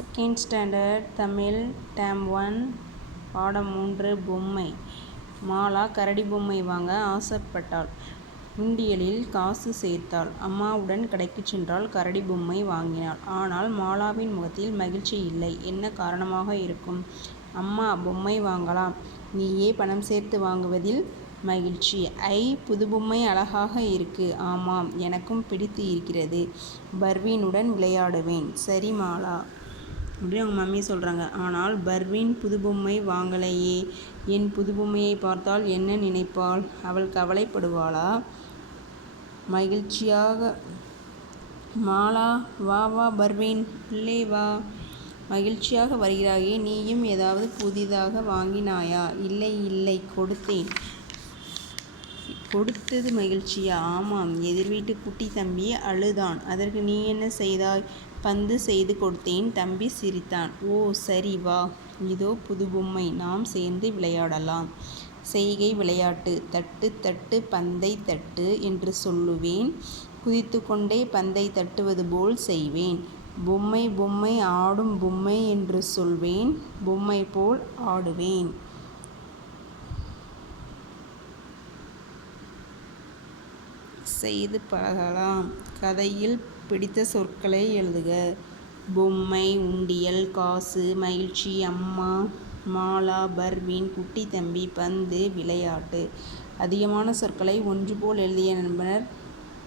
Second standard Tamil term 1 பாடம் 3 பொம்மை. மாலா கரடி பொம்மை வாங்க ஆசைப்பட்டாள். உண்டியலில் காசு சேர்த்தாள். அம்மாவுடன் கடைக்குச் சென்றால் கரடி பொம்மை வாங்கினாள். ஆனால் மாலாவின் முகத்தில் மகிழ்ச்சி இல்லை. என்ன காரணமாக இருக்கும்? அம்மா, பொம்மை வாங்கலாம். நீயே பணம் சேர்த்து வாங்குவதில் மகிழ்ச்சி. புது பொம்மை அழகாக இருக்கு. ஆமாம், எனக்கும் பிடித்து இருக்கிறது. பர்வீனுடன் விளையாடுவேன். சரி மாலா அப்படின்னு அவங்க மம்மி சொல்கிறாங்க. ஆனால் பர்வீன் புது பொம்மை வாங்கலையே. என் புது பொம்மையை பார்த்தால் என்ன நினைப்பாள்? அவள் கவலைப்படுவாளா? மகிழ்ச்சியாக மாலா, வா வா பர்வீன், உள்ளே வா. மகிழ்ச்சியாக வருகிறாயே, நீயும் ஏதாவது புதிதாக வாங்கினாயா? இல்லை இல்லை, கொடுத்தது மகிழ்ச்சியா? ஆமாம், எதிர் வீட்டு குட்டி தம்பி அழுதான். அதற்கு நீ என்ன செய்தாய்? பந்து செய்து கொடுத்தேன். தம்பி சிரித்தான். ஓ சரி, வா, இதோ புது பொம்மை, நாம் சேர்ந்து விளையாடலாம். செய்கை விளையாட்டு. தட்டு தட்டு பந்தை தட்டு என்று சொல்லுவேன். குதித்து கொண்டே பந்தை தட்டுவது போல் செய்வேன். பொம்மை பொம்மை ஆடும் பொம்மை என்று சொல்வேன். பொம்மை போல் ஆடுவேன். செய்து பழகலாம். கதையில் பிடித்த சொற்களை எழுதுக. பொம்மை, உண்டியல், காசு, மகிழ்ச்சி, அம்மா, மாலா, பர்வீன், குட்டி தம்பி, பந்து, விளையாட்டு. அதிகமான சொற்களை ஒன்று போல் எழுதிய நண்பர்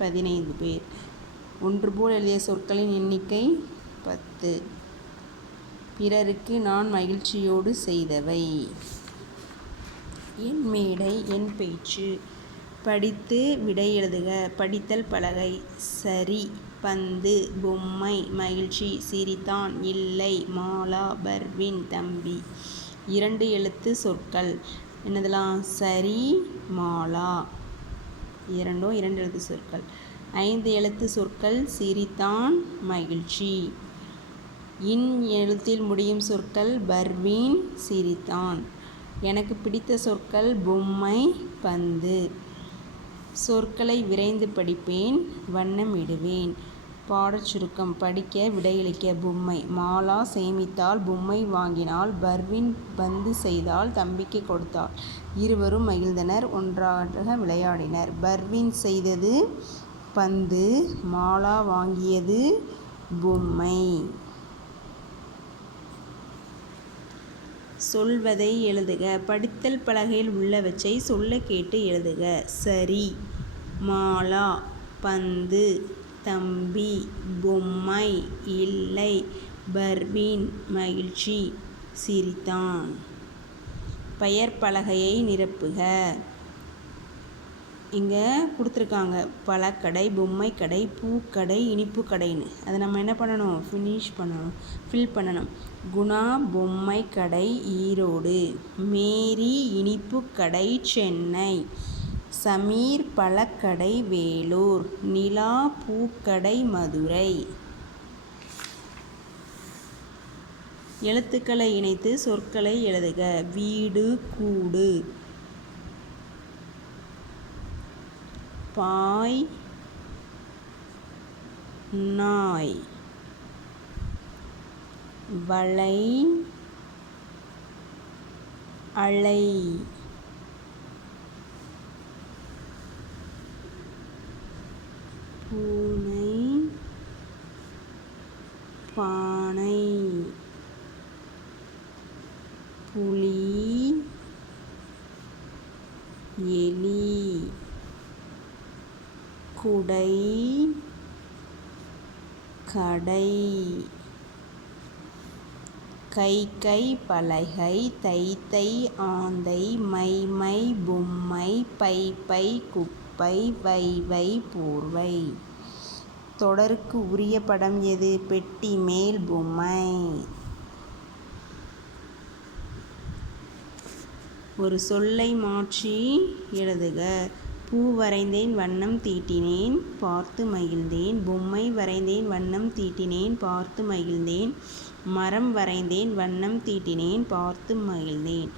15 பேர். ஒன்று போல் எழுதிய சொற்களின் எண்ணிக்கை 10. பிறருக்கு நான் மகிழ்ச்சியோடு செய்தவை. என் மேடை, என் பேச்சு. படித்து விடை எழுதுக. படித்தல் பலகை. சரி. பந்து, பொம்மை, மகிழ்ச்சி, சிரித்தான், இல்லை, மாலா, பர்வீன், தம்பி. 2 எழுத்து சொற்கள் என்னதெல்லாம்? சரி, மாலா. 2 எழுத்து சொற்கள். 5 எழுத்து சொற்கள். சிரித்தான், மகிழ்ச்சி. இன் எழுத்தில் முடியும் சொற்கள். பர்வீன், சிரித்தான். எனக்கு பிடித்த சொற்கள். பொம்மை, பந்து. சொற்களை விரைந்து படிப்பேன். வண்ணமிடுவேன். பாடச் சுருக்கம். படிக்க, விடையளிக்க. பொம்மை. மாலா சேமித்தாள். பொம்மை வாங்கினாள். பர்வீன் பந்து செய்தால் தம்பிக்கு கொடுத்தாள். இருவரும் மகிழ்ந்தனர். ஒன்றாக விளையாடினர். பர்வீன் செய்தது பந்து. மாலா வாங்கியது பொம்மை. சொல்வதை எழுதுக. படித்தல் பலகையில் உள்ளவற்றை சொல்ல கேட்டு எழுதுக. சரி, மாலா, பந்து, தம்பி, பொம்மை, இல்லை, பர்வீன், மகிழ்ச்சி, சிரித்தான். பெயர் பலகையை நிரப்புக. இங்கே கொடுத்துருக்காங்க பழக்கடை, பொம்மை கடை, பூக்கடை, இனிப்பு கடைன்னு. அதை நம்ம என்ன பண்ணணும்? ஃபில் பண்ணணும். குணா பொம்மை கடை ஈரோடு. மேரி இனிப்பு கடை சென்னை. சமீர் பழக்கடை வேலூர். நிலா பூக்கடை மதுரை. எழுத்துக்களை இணைத்து சொற்களை எழுதுக. வீடு, கூடு. பாய், நாய். வளை, அலை. பூனை, பானை. புலி, எலி. குடை, கடை. கை பலகை. தை ஆந்தை. மை பொம்மை. பை குப்பை. வை போர்வை. தொடருக்கு உரிய படம் எது? பெட்டி மேல் பொம்மை. ஒரு சொல்லை மாற்றி எழுதுக. பூ வரைந்தேன், வண்ணம் தீட்டினேன், பார்த்து மகிழ்ந்தேன். பொம்மை வரைந்தேன், வண்ணம் தீட்டினேன், பார்த்து மகிழ்ந்தேன். மரம் வரைந்தேன், வண்ணம் தீட்டினேன், பார்த்து மகிழ்ந்தேன்.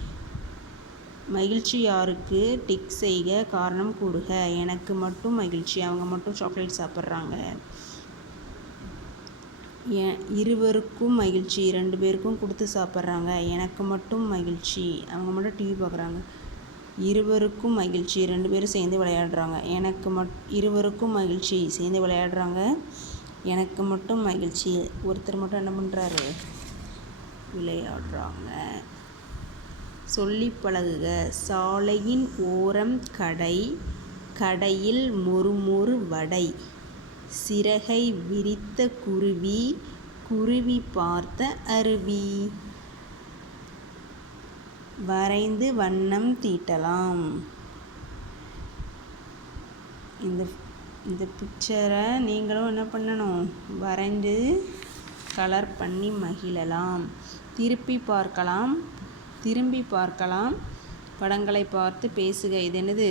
மகிழ்ச்சி யாருக்கு? டிக் செய்க. காரணம் கூறுக. எனக்கு மட்டும் மகிழ்ச்சி. அவங்க மட்டும் சாக்லேட் சாப்பிட்றாங்க. இருவருக்கும் மகிழ்ச்சி, 2 பேருக்கும் கொடுத்து சாப்பிட்றாங்க. எனக்கு மட்டும் மகிழ்ச்சி, அவங்க மட்டும் டிவி பார்க்குறாங்க. இருவருக்கும் மகிழ்ச்சி, 2 பேரும் சேர்ந்து விளையாடுறாங்க. இருவருக்கும் மகிழ்ச்சி, சேர்ந்து விளையாடுறாங்க. எனக்கு மட்டும் மகிழ்ச்சி, ஒருத்தர் மட்டும் என்ன பண்ணுறாரு, விளையாடுறாங்க. சொல்லி பழகுக. சாலையின் ஓரம் கடை, கடையில் மொறு வடை. சிறகை விரித்த குருவி, குருவி பார்த்த அருவி. வரைந்து வண்ணம் தீட்டலாம். இந்த பிக்சரை நீங்களும் என்ன பண்ணணும், வரைந்து கலர் பண்ணி மகிழலாம். திரும்பி பார்க்கலாம். படங்களை பார்த்து பேசுக. இது என்னது,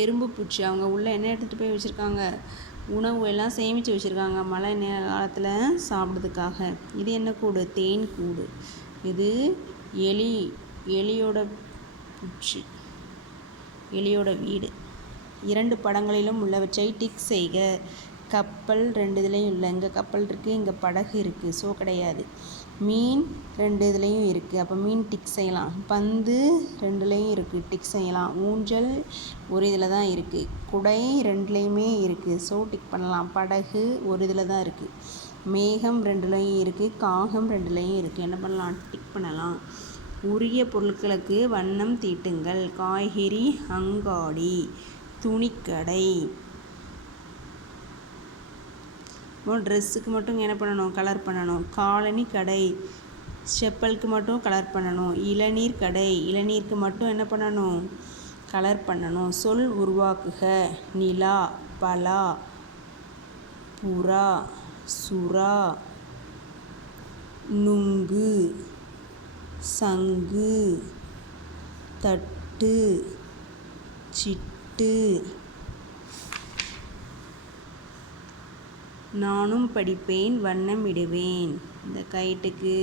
எறும்பு பூச்சி. அவங்க உள்ளே என்ன எடுத்துகிட்டு போய் வச்சுருக்காங்க, உணவு எல்லாம் சேமித்து வச்சுருக்காங்க மழை காலத்தில் சாப்பிட்றதுக்காக. இது என்ன கூடு, தேன் கூடு. இது எலியோட பூச்சி, எலியோட வீடு. 2 படங்களிலும் உள்ளவற்றை டிக் செய்க. கப்பல் 2 இதுலேயும் இல்லை. இங்கே கப்பல் இருக்குது, இங்கே படகு இருக்குது, ஸோ கிடையாது. மீன் 2 இதுலேயும் இருக்குது, அப்போ மீன் டிக் செய்யலாம். பந்து 2லேயும் இருக்குது, டிக் செய்யலாம். ஊஞ்சல் ஒரு இதில் தான் இருக்குது. குடை 2லேயுமே இருக்குது, ஸோ டிக் பண்ணலாம். படகு ஒரு இதில் தான் இருக்குது. மேகம் 2லேயும் இருக்குது, காகம் 2லேயும் இருக்குது, என்ன பண்ணலாம், டிக் பண்ணலாம். உரிய பொருட்களுக்கு வண்ணம் தீட்டுங்கள். காய்கறி அங்காடி, துணிக்கடை. ட்ரெஸ்ஸுக்கு மட்டும் என்ன பண்ணணும், கலர் பண்ணணும். காலனி கடை, செப்பலுக்கு மட்டும் கலர் பண்ணணும். இளநீர் கடை, இளநீருக்கு மட்டும் என்ன பண்ணணும், கலர் பண்ணணும். சொல் உருவாக்குக. நிலா, பலா, புறா, சுறா, நுங்கு, சங்கு, தட்டு, சிட்டு. நானும் படிப்பேன், வண்ணம் இடுவேன். இந்த கைட்டுக்கு,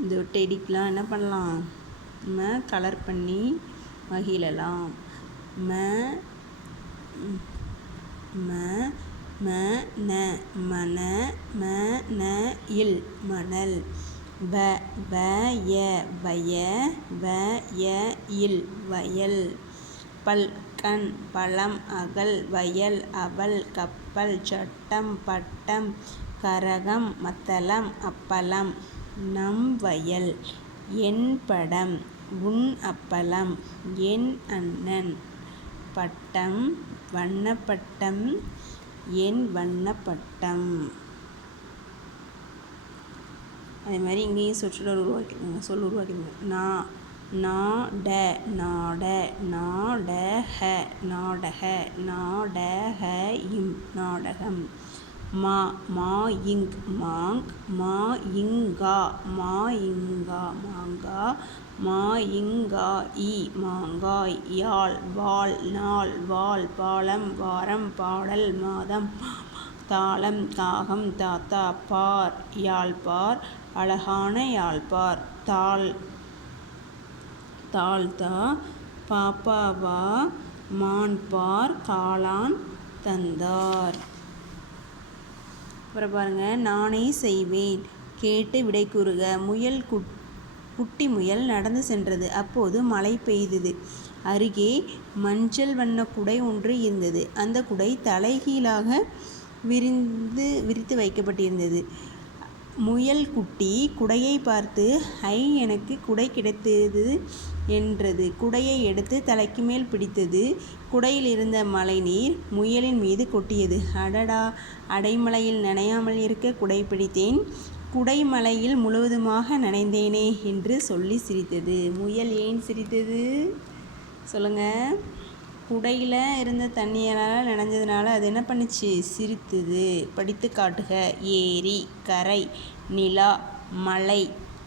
இந்த டெடிக்கெலாம் என்ன பண்ணலாம், நம்ம கலர் பண்ணி மகிழலாம். மணல், மணல். வயல், வயல். கண், பழம். அகல், வயல், அவல், கப்பல், சட்டம், பட்டம், கரகம், மத்தளம், அப்பளம். நம் வயல், என் படம், உன் அப்பளம், என் அண்ணன். பட்டம், வண்ணப்பட்டம், என் வண்ணப்பட்டம். அதே மாதிரி இங்கேயும் சொற்றொடர் உருவாக்கிடுங்க, சொல் உருவாக்கிடுங்க. நாட, நாடக, நாடகம். மாயிங், மாயிங்கா, மாங்கா. மாயிங்காய், மாங்காய். யாழ், வாள், நாள், வாள். பாலம், வாரம், பாடல், மாதம், தாளம், காகம், தாத்தா. பார், யாழ்ப்பார், அழகான யாழ்ப்பார். தாழ்த்தா, பாப்பாவா, மான்பார், காளான் தந்தார். அப்புறம் பாருங்கள், நானே செய்வேன், கேட்டு விடை கூறுக. குட்டி முயல் நடந்து சென்றது. அப்போது மழை பெய்தது. அருகே மஞ்சள் வண்ண குடை ஒன்று இருந்தது. அந்த குடை தலைகீழாக விரித்து வைக்கப்பட்டிருந்தது. முயல் குட்டி குடையை பார்த்து, ஐ, எனக்கு குடை கிடைத்தது என்றது. குடையை எடுத்து தலைக்கு மேல் பிடித்தது. குடையில் இருந்த மழைநீர் முயலின் மீது கொட்டியது. அடடா, அடைமழையில் நனையாமல் இருக்க குடை பிடித்தேன், குடை மழையில் முழுவதுமாக நனைந்தேனே என்று சொல்லி சிரித்தது. முயல் ஏன் சிரித்தது சொல்லுங்கள். குடையில் இருந்த தண்ணியால் நனைஞ்சதுனால அது என்ன பண்ணுச்சு, சிரித்தது. படித்து காட்டுக. ஏரி, கரை, நிலா, மலை,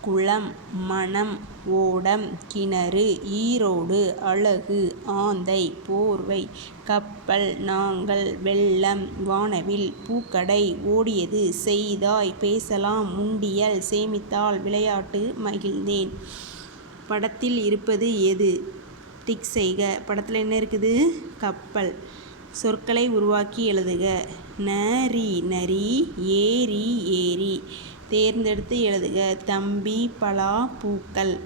குளம், மனம், ஓடம், கிணறு, ஈரோடு, அழகு, ஆந்தை, போர்வை, கப்பல், நாங்கள், வெள்ளம், வானவில், பூக்கடை, ஓடியது, செய்தாய், பேசலாம், உண்டியல், சேமித்தால், விளையாட்டு, மகிழ்ந்தேன். படத்தில் இருப்பது எது? டிக் செய்க. படத்தில் என்ன இருக்குது? கப்பல். சொற்களை உருவாக்கி எழுதுக. நரி நரி, ஏரி ஏரி. தேர்ந்தெடுத்து எழுதுக. தம்பி, பலா, பூக்கள்.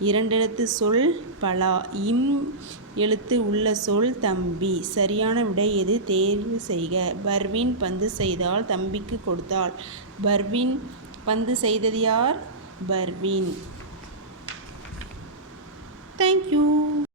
இரண்டெழுத்து சொல் பலா. இம் எழுத்து உள்ள சொல் தம்பி. சரியான விடை எது? தேர்வு செய்க. பர்வீன் பந்து செய்தால் தம்பிக்கு கொடுத்தாள். பர்வீன் பந்து செய்தது யார்? பர்வீன். தேங்க்யூ.